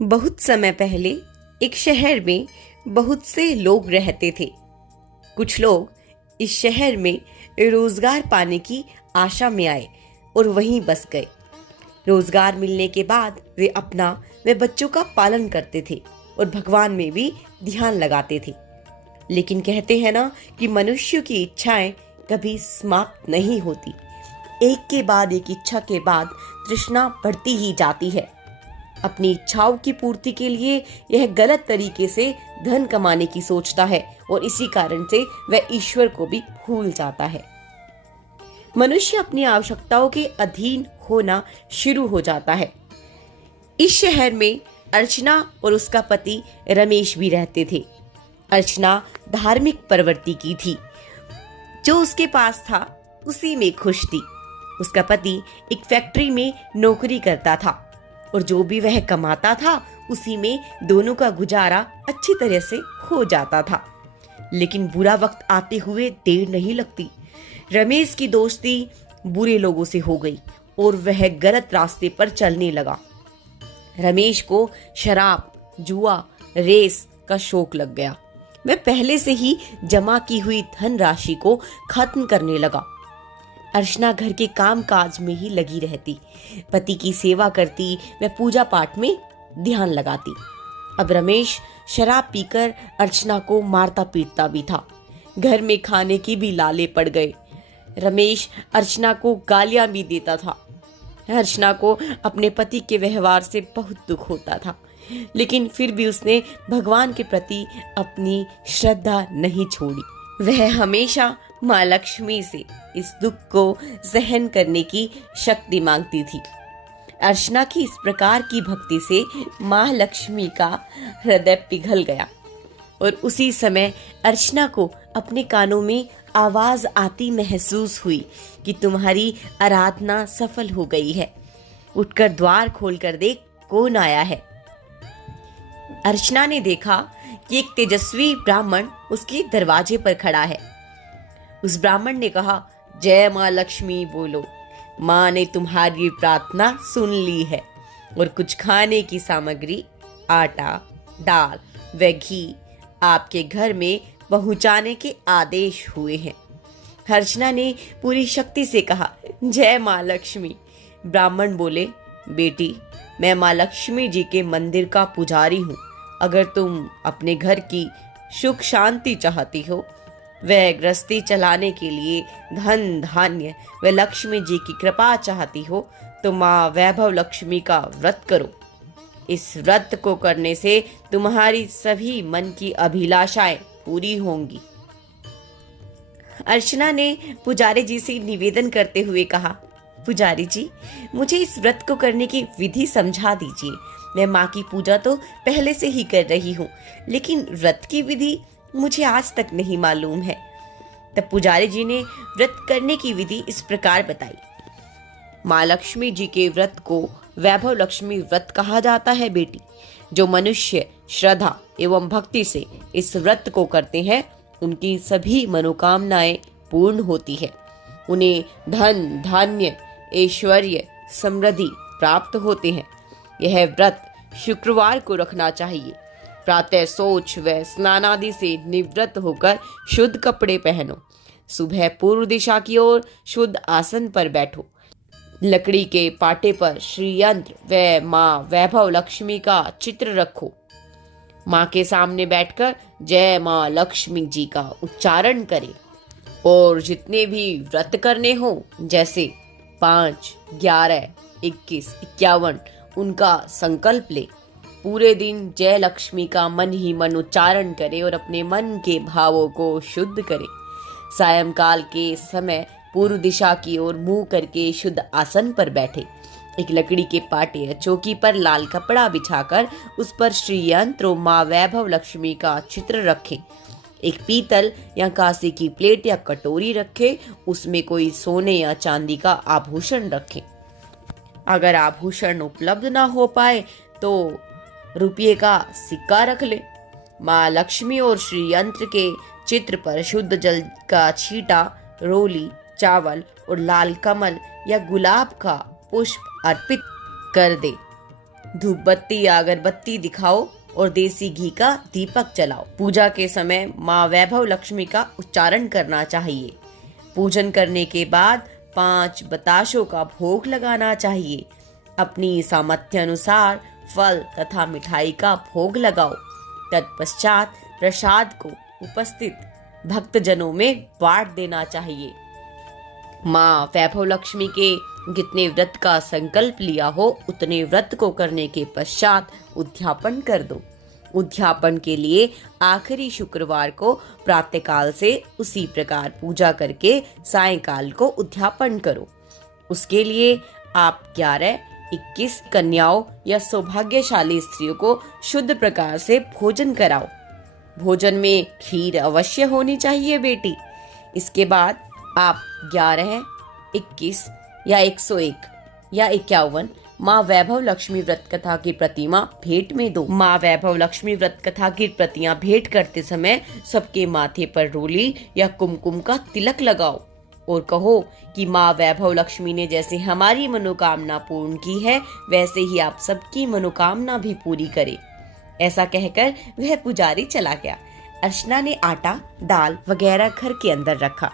बहुत समय पहले एक शहर में बहुत से लोग रहते थे। कुछ लोग इस शहर में रोजगार पाने की आशा में आए और वहीं बस गए। रोजगार मिलने के बाद वे अपना व बच्चों का पालन करते थे और भगवान में भी ध्यान लगाते थे। लेकिन कहते हैं ना कि मनुष्य की इच्छाएं कभी समाप्त नहीं होती। एक के बाद एक इच्छा के बाद तृष्णा बढ़ती ही जाती है। अपनी इच्छाओं की पूर्ति के लिए यह गलत तरीके से धन कमाने की सोचता है और इसी कारण से वह ईश्वर को भी भूल जाता है। मनुष्य अपनी आवश्यकताओं के अधीन होना शुरू हो जाता है। इस शहर में अर्चना और उसका पति रमेश भी रहते थे। अर्चना धार्मिक प्रवृत्ति की थी। जो उसके पास था उसी में खुश थी। उसका पति एक फैक्ट्री में नौकरी करता था और जो भी वह कमाता था उसी में दोनों का गुजारा अच्छी तरह से हो जाता था। लेकिन बुरा वक्त आते हुए देर नहीं लगती। रमेश की दोस्ती बुरे लोगों से हो गई और वह गलत रास्ते पर चलने लगा। रमेश को शराब, जुआ, रेस का शौक लग गया। वह पहले से ही जमा की हुई धन राशि को खत्म करने लगा। अर्चना घर के काम काज में ही लगी रहती, पति की सेवा करती, वह पूजा पाठ में ध्यान लगाती। अब रमेश शराब पीकर अर्चना को मारता पीटता भी था। घर में खाने की भी लाले पड़ गए। रमेश अर्चना को गालियां भी देता था। अर्चना को अपने पति के व्यवहार से बहुत दुख होता था, लेकिन फिर भी उसने भगवान के प्रति अपनी श्रद्धा नहीं छोड़ी। वह हमेशा माँ लक्ष्मी से इस दुख को सहन करने की शक्ति मांगती थी। अर्चना की इस प्रकार की भक्ति से माँ लक्ष्मी का हृदय पिघल गया और उसी समय अर्चना को अपने कानों में आवाज आती महसूस हुई कि तुम्हारी आराधना सफल हो गई है। उठकर द्वार खोलकर देख कौन आया है। अर्चना ने देखा कि एक तेजस्वी ब्राह्मण उसके दरवाजे पर खड़ा है। उस ब्राह्मण ने कहा, जय माँ लक्ष्मी बोलो, माँ ने तुम्हारी प्रार्थना सुन ली है और कुछ खाने की सामग्री, आटा, दाल व घी आपके घर में पहुंचाने के आदेश हुए हैं। अर्चना ने पूरी शक्ति से कहा, जय माँ लक्ष्मी। ब्राह्मण बोले, बेटी, मैं माँ लक्ष्मी जी के मंदिर का पुजारी हूँ। अगर तुम अपने घर की सुख शांति चाहती हो, वह गृहस्थी चलाने के लिए धन धान्य व लक्ष्मी जी की कृपा चाहती हो, तो माँ वैभव लक्ष्मी का व्रत करो। इस व्रत को करने से तुम्हारी सभी मन की अभिलाषाएं पूरी होंगी। अर्चना ने पुजारी जी से निवेदन करते हुए कहा, पुजारी जी, मुझे इस व्रत को करने की विधि समझा दीजिए। मैं माँ की पूजा तो पहले से ही कर रही हूँ, लेकिन व्रत की विधि मुझे आज तक नहीं मालूम है। तब पुजारी जी ने व्रत करने की विधि इस प्रकार बताई। माँ लक्ष्मी जी के व्रत को वैभव लक्ष्मी व्रत कहा जाता है बेटी। जो मनुष्य श्रद्धा एवं भक्ति से इस व्रत को करते हैं, उनकी सभी मनोकामनाएं पूर्ण होती है। उन्हें धन धान्य, ऐश्वर्य, समृद्धि प्राप्त होते हैं। यह व्रत शुक्रवार को रखना चाहिए। प्रातः शौच व स्नान आदि से निवृत्त होकर शुद्ध कपड़े पहनो। सुबह पूर्व दिशा की ओर शुद्ध आसन पर बैठो। लकड़ी के पाटे पर श्री यंत्र व माँ वैभव लक्ष्मी का चित्र रखो। माँ के सामने बैठकर जय माँ लक्ष्मी जी का उच्चारण करें और जितने भी व्रत करने हो, जैसे 5, 11, 21, 51, उनका संकल्प ले। पूरे दिन जय लक्ष्मी का मन ही मन उच्चारण करे और अपने मन के भावों को शुद्ध करे। सायंकाल के समय पूर्व दिशा की ओर मुंह करके शुद्ध आसन पर बैठे। एक लकड़ी के पाटे या चौकी पर लाल कपड़ा बिछाकर उस पर श्री यंत्र और माँ वैभव लक्ष्मी का चित्र रखें। एक पीतल या कांसे की प्लेट या कटोरी रखें। उसमें कोई सोने या चांदी का आभूषण रखें। अगर आभूषण उपलब्ध ना हो पाए तो रुपये का सिक्का रख ले। माँ लक्ष्मी और श्री यंत्र के चित्र पर शुद्ध जल का छींटा, रोली, चावल और लाल कमल या गुलाब का पुष्प अर्पित कर दे। धूप बत्ती या अगरबत्ती दिखाओ और देसी घी का दीपक जलाओ। पूजा के समय माँ वैभव लक्ष्मी का उच्चारण करना चाहिए। पूजन करने के बाद 5 बताशों का भोग लगाना चाहिए। अपनी सामर्थ्य अनुसार फल तथा मिठाई का भोग लगाओ। तत्पश्चात प्रसाद को उपस्थित भक्तजनों में बांट देना चाहिए। माँ वैभव लक्ष्मी के जितने व्रत का संकल्प लिया हो उतने व्रत को करने के पश्चात उद्यापन कर दो। उद्यापन के लिए आखिरी शुक्रवार को प्रातःकाल से उसी प्रकार पूजा करके सायंकाल को उद्यापन करो। उसके लिए आप 11, 21 कन्याओं या सौभाग्यशाली स्त्रियों को शुद्ध प्रकार से भोजन कराओ। भोजन में खीर अवश्य होनी चाहिए बेटी। इसके बाद आप 11, 21 या 101 या 51 माँ वैभव लक्ष्मी व्रत कथा की प्रतिमा भेंट में दो। माँ वैभव लक्ष्मी व्रत कथा की प्रतियां भेंट करते समय सबके माथे पर रोली या कुमकुम का तिलक लगाओ और कहो कि माँ वैभव लक्ष्मी ने जैसे हमारी मनोकामना पूर्ण की है वैसे ही आप सबकी मनोकामना भी पूरी करे। ऐसा कहकर वह पुजारी चला गया। अर्चना ने आटा, दाल वगैरह घर के अंदर रखा।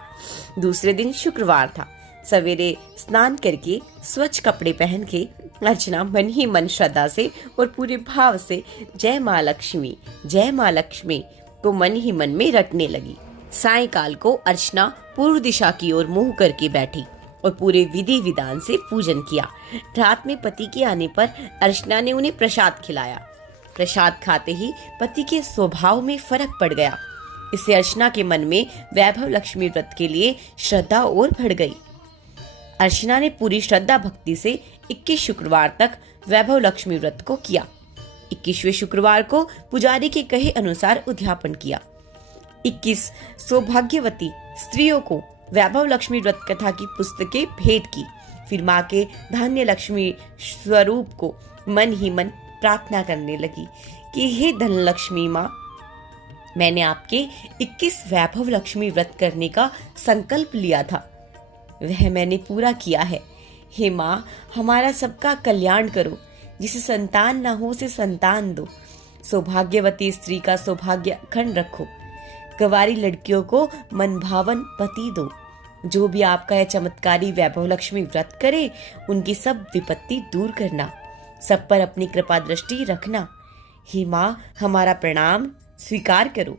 दूसरे दिन शुक्रवार था। सवेरे स्नान करके स्वच्छ कपड़े पहन के अर्चना मन ही मन श्रद्धा से और पूरे भाव से जय माँ लक्ष्मी, जय माँ लक्ष्मी को मन ही मन में रटने लगी। सायंकाल को अर्चना पूर्व दिशा की ओर मुंह करके बैठी और पूरे विधि विधान से पूजन किया। रात में पति के आने पर अर्चना ने उन्हें प्रसाद खिलाया। प्रसाद खाते ही पति के स्वभाव में फर्क पड़ गया। इससे अर्चना के मन में वैभव लक्ष्मी व्रत के लिए श्रद्धा और बढ़ गई। अर्चना ने पूरी श्रद्धा भक्ति से 21 शुक्रवार तक वैभव लक्ष्मी व्रत को किया। 21वें शुक्रवार को पुजारी के कहे अनुसार उद्यापन किया। 21 सौभाग्यवती स्त्रियों को वैभव लक्ष्मी व्रत कथा की पुस्तकें भेंट की। फिर माँ के धान्य लक्ष्मी स्वरूप को मन ही मन प्रार्थना करने लगी कि हे धनलक्ष्मी माँ, मैंने आपके 21 वैभव लक्ष्मी व्रत करने का संकल्प लिया था, वह मैंने पूरा किया है। हे माँ, हमारा सबका कल्याण करो। जिसे संतान ना हो उसे संतान दो। सौभाग्यवती स्त्री का सौभाग्य अखंड रखो। गवारी लड़कियों को मनभावन पति दो। जो भी आपका यह चमत्कारी वैभव लक्ष्मी व्रत करे उनकी सब विपत्ति दूर करना। सब पर अपनी कृपा दृष्टि रखना। हे माँ, हमारा प्रणाम स्वीकार करो।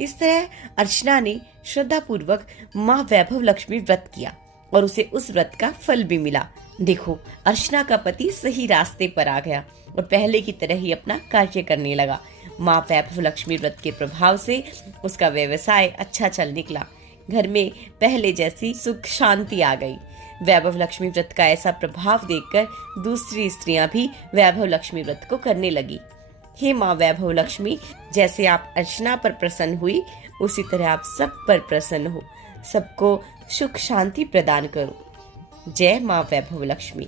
इस तरह अर्चना ने श्रद्धा पूर्वक माँ वैभव लक्ष्मी व्रत किया और उसे उस व्रत का फल भी मिला। देखो, अर्चना का पति सही रास्ते पर आ गया और पहले की तरह ही अपना कार्य करने लगा। माँ वैभव लक्ष्मी व्रत के प्रभाव से उसका व्यवसाय अच्छा चल निकला। घर में पहले जैसी सुख शांति आ गई। वैभव लक्ष्मी व्रत का ऐसा प्रभाव देखकर दूसरी स्त्रियां भी वैभव लक्ष्मी व्रत को करने लगी। हे माँ वैभव लक्ष्मी, जैसे आप अर्चना पर प्रसन्न हुई उसी तरह आप सब पर प्रसन्न हो। सबको सुख शांति प्रदान करो। जय माँ वैभव लक्ष्मी।